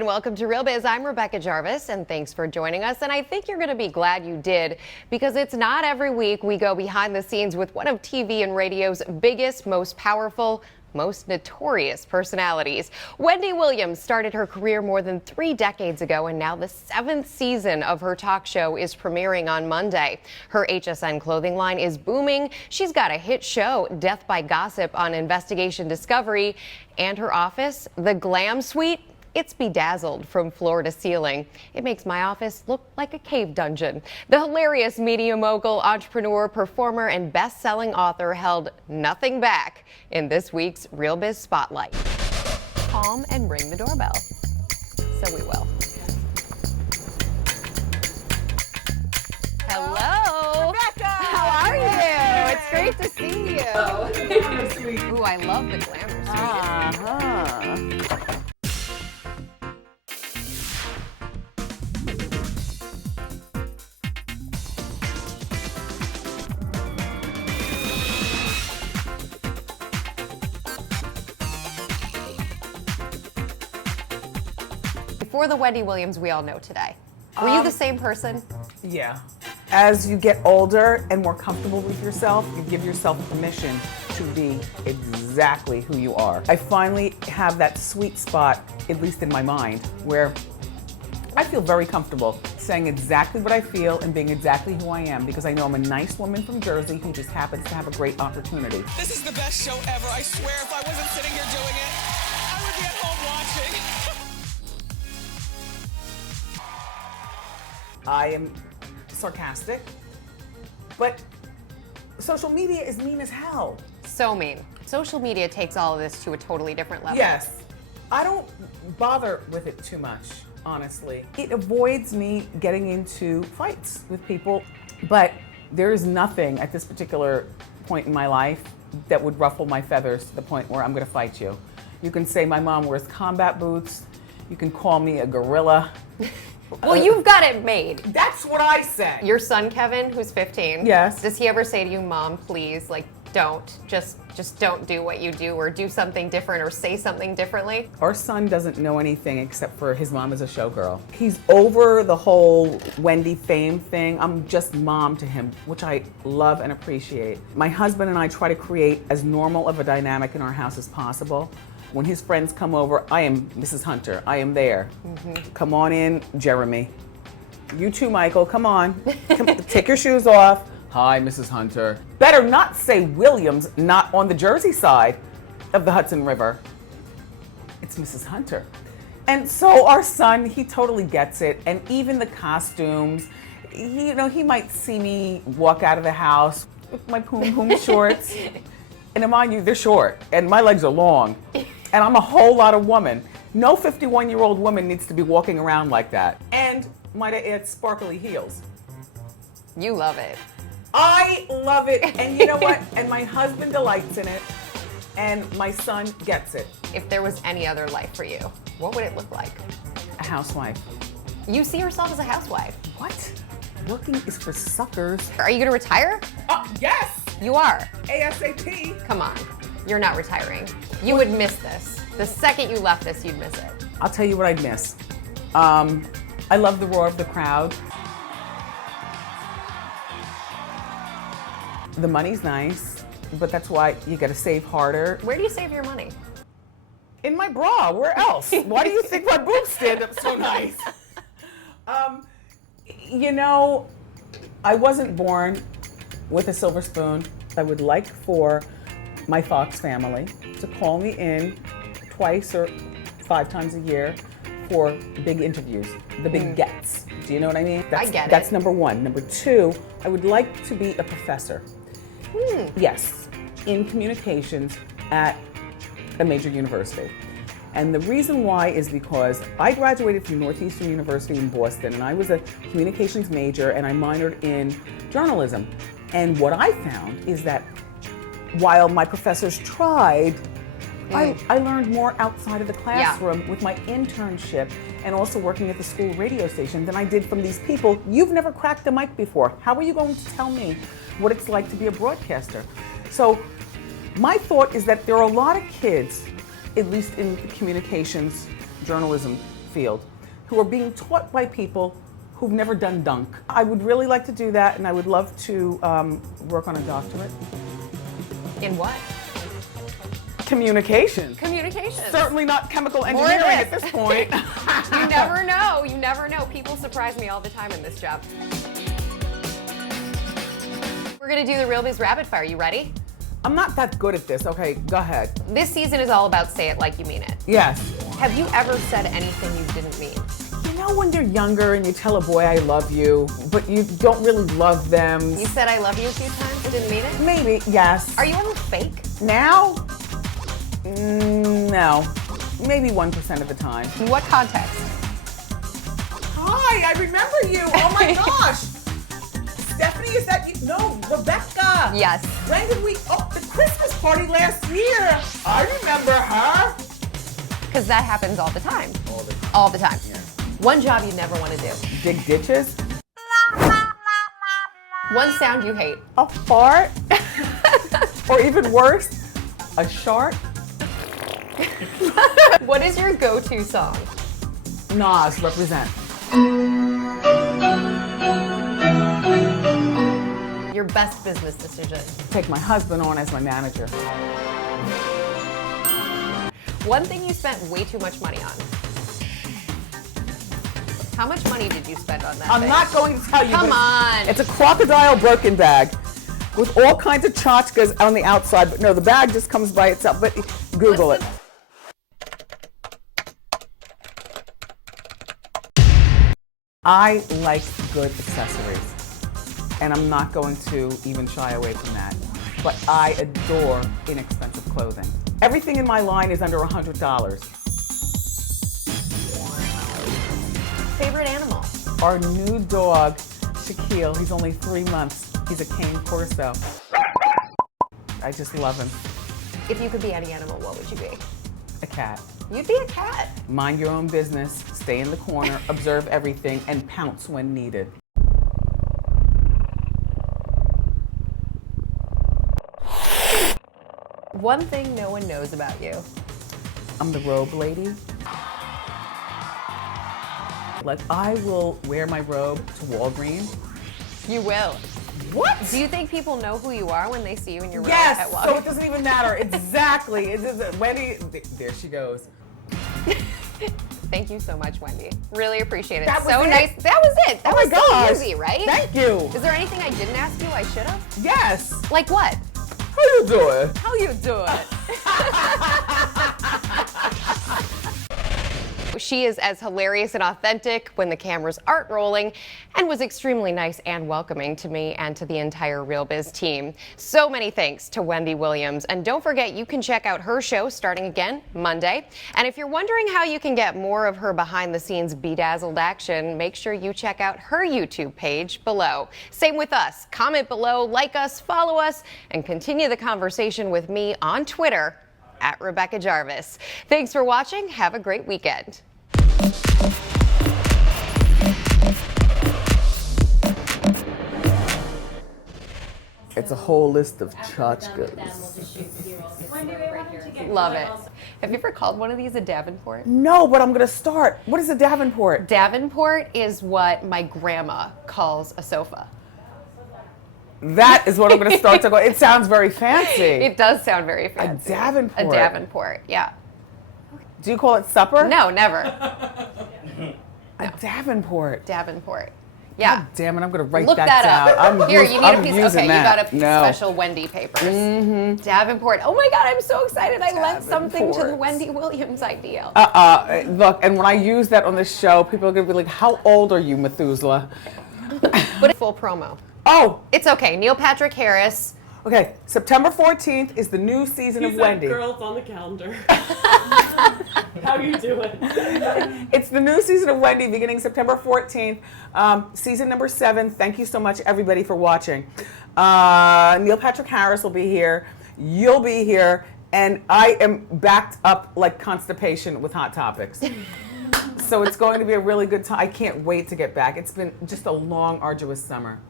and welcome to Real Biz. I'm Rebecca Jarvis, and thanks for joining us. And I think you're going to be glad you did, because it's not every week we go behind the scenes with one of TV and radio's biggest, most powerful, most notorious personalities. Wendy Williams started her career more than 3 decades ago, and now the 7th season of her talk show is premiering on Monday. Her HSN clothing line is booming. She's got a hit show, Death by Gossip, on Investigation Discovery, and her office, the Glam Suite. It's bedazzled from floor to ceiling. It makes my office look like a cave dungeon. The hilarious media mogul, entrepreneur, performer, and best-selling author held nothing back in this week's Real Biz Spotlight. Calm and ring the doorbell. So we will. Hello. Rebecca! How are you? It's great to see you. Oh. Ooh, I love the glamour suite. Uh-huh. Before the Wendy Williams we all know today, were you the same person? Yeah. As you get older and more comfortable with yourself, you give yourself permission to be exactly who you are. I finally have that sweet spot, at least in my mind, where I feel very comfortable saying exactly what I feel and being exactly who I am, because I know I'm a nice woman from Jersey who just happens to have a great opportunity. This is the best show ever. I swear if I wasn't sitting here doing it, I would be at home watching. I am sarcastic, but social media is mean as hell. So mean. Social media takes all of this to a totally different level. Yes. I don't bother with it too much, honestly. It avoids me getting into fights with people, but there is nothing at this particular point in my life that would ruffle my feathers to the point where I'm gonna fight you. You can say my mom wears combat boots. You can call me a gorilla. Well, you've got it made. That's what I say. Your son, Kevin, who's 15. Yes. Does he ever say to you, Mom, please, like, just don't do what you do, or do something different, or say something differently? Our son doesn't know anything except for his mom is a showgirl. He's over the whole Wendy fame thing. I'm just mom to him, which I love and appreciate. My husband and I try to create as normal of a dynamic in our house as possible. When his friends come over, I am Mrs. Hunter. I am there. Mm-hmm. Come on in, Jeremy. You too, Michael. Come on. Take your shoes off. Hi, Mrs. Hunter. Better not say Williams, not on the Jersey side of the Hudson River. It's Mrs. Hunter. And so our son, he totally gets it. And even the costumes, you know, he might see me walk out of the house with my poom shorts. And mind you, they're short, and my legs are long. And I'm a whole lot of woman. No 51-year-old woman needs to be walking around like that. And might I add, sparkly heels. You love it. I love it, and you know what? And my husband delights in it, and my son gets it. If there was any other life for you, what would it look like? A housewife. You see yourself as a housewife. What? Working is for suckers. Are you gonna retire? Yes! You are. ASAP. Come on, you're not retiring. You would miss this. The second you left this, you'd miss it. I'll tell you what I'd miss. I love the roar of the crowd. The money's nice, but that's why you gotta save harder. Where do you save your money? In my bra, where else? Why do you think my boobs stand up so nice? You know, I wasn't born with a silver spoon. I would like for my Fox family to call me in twice or 5 times a year for big interviews, the big gets. Do you know what I mean? I get it. That's number 1. Number 2, I would like to be a professor. Yes, in communications at a major university. And the reason why is because I graduated from Northeastern University in Boston, and I was a communications major, and I minored in journalism. And what I found is that while my professors tried, I learned more outside of the classroom with my internship and also working at the school radio station than I did from these people. You've never cracked a mic before. How are you going to tell me what it's like to be a broadcaster? So my thought is that there are a lot of kids, at least in the communications journalism field, who are being taught by people who've never done dunk. I would really like to do that, and I would love to work on a doctorate. In what? Communication. Communication. Certainly not chemical engineering at this point. You never know. You never know. People surprise me all the time in this job. We're going to do the Real Biz Rapid Fire. You ready? I'm not that good at this. Okay, go ahead. This season is all about say it like you mean it. Yes. Have you ever said anything you didn't mean? You know when you're younger and you tell a boy I love you, but you don't really love them? You said I love you a few times, didn't mean it? Maybe, yes. Are you ever fake? Now? No. Maybe 1% of the time. In what context? Hi, I remember you. Oh my gosh. Stephanie, is that you? No, Rebecca. Yes. When did we? Oh, the Christmas party last year. I remember her. Because that happens all the time. All the time. All the time. Yeah. One job you never want to do. Dig ditches. One sound you hate. A fart. Or even worse, a shark. What is your go-to song? Nas, Represent. Your best business decision? Take my husband on as my manager. One thing you spent way too much money on. How much money did you spend on that I'm thing? not going to tell you. Come but on. It's a crocodile Birkin bag with all kinds of tchotchkes on the outside. But no, the bag just comes by itself. But Google it. I like good accessories. And I'm not going to even shy away from that. But I adore inexpensive clothing. Everything in my line is under $100. Favorite animal? Our new dog, Shaquille, he's only 3 months. He's a cane corso. I just love him. If you could be any animal, what would you be? A cat. You'd be a cat. Mind your own business, stay in the corner, observe everything, and pounce when needed. One thing no one knows about you. I'm the robe lady. Like, I will wear my robe to Walgreens. You will. What? Do you think people know who you are when they see you in your robe Yes, at so Walgreens? it doesn't even matter. Exactly. Wendy, there she goes. Thank you so much, Wendy. Really appreciate it. That was so it? nice. That was it. That Oh my was gosh. so easy, right? Thank you. Is there anything I didn't ask you I should have? Yes. Like what? How you doing? How you doing? She is as hilarious and authentic when the cameras aren't rolling, and was extremely nice and welcoming to me and to the entire Real Biz team. So many thanks to Wendy Williams. And don't forget, you can check out her show starting again Monday. And if you're wondering how you can get more of her behind the scenes bedazzled action, make sure you check out her YouTube page below. Same with us. Comment below, like us, follow us, and continue the conversation with me on Twitter at Rebecca Jarvis. Thanks for watching. Have a great weekend. It's a whole list of tchotchkes. Love it. Have you ever called one of these a Davenport? No, but I'm gonna start. What is a Davenport? Davenport is what my grandma calls a sofa. That is what I'm gonna start to go. It sounds very fancy. It does sound very fancy. A Davenport. A Davenport, yeah. Do you call it supper? No, never. A Davenport. Davenport. Yeah. God damn it, I'm gonna write Look that down. up. Here, you need I'm a piece. using Okay, that. you got a No. special Wendy papers. Davenport. Oh my God, I'm so excited. I lent something to the Davenport. Wendy Williams idea. Look, and when I use that on the show, people are gonna be like, "How old are you, Methuselah?" But full promo. Oh, It's okay. Neil Patrick Harris. okay. September 14th is the new season of Wendy. Girls on the calendar. How you doing? It's the new season of Wendy beginning September 14th, season number 7. Thank you so much, everybody, for watching. Neil Patrick Harris will be here. You'll be here. And I am backed up like constipation with Hot Topics. So it's going to be a really good time. I can't wait to get back. It's been just a long, arduous summer.